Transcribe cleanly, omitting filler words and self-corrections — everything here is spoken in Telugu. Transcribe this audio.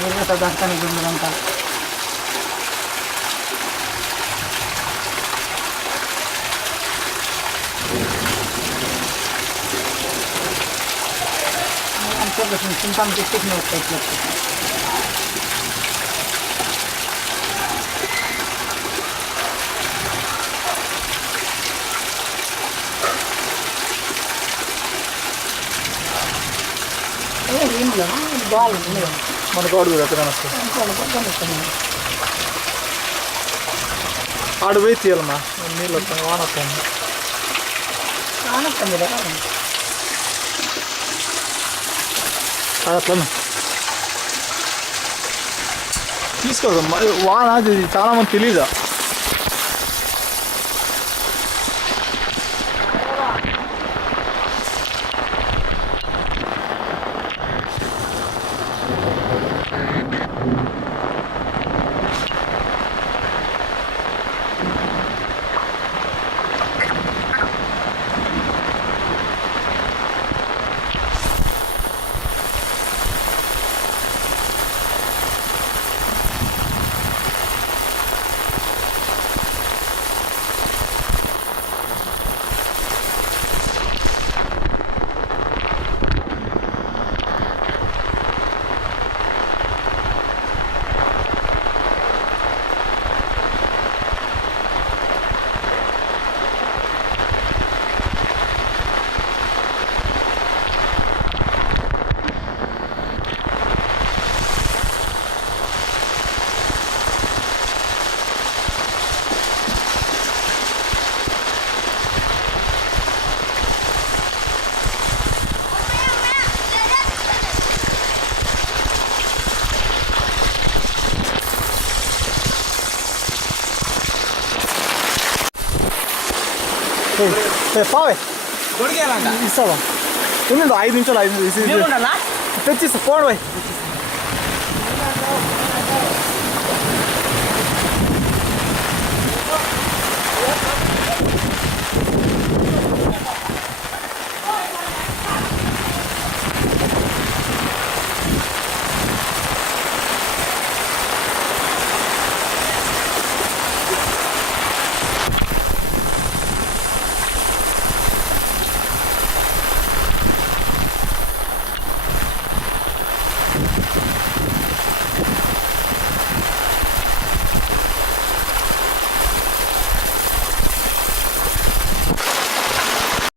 దానికి ఉండదంటారు. సింపం తిప్పి ఇంట్లో బాగుంది మన కోడు ఎక్కడ వస్తుంది ఆడు పోయి తీయాలమ్మా నీళ్ళు వస్తాయి వాన వస్తాయి అట్లా తీసుకోదమ్మా వాన అది చాలా మంది తెలీదా పావే ఇస్తావా ఉండు 5 నిమిషాలు తెచ్చిస్తా పోవడం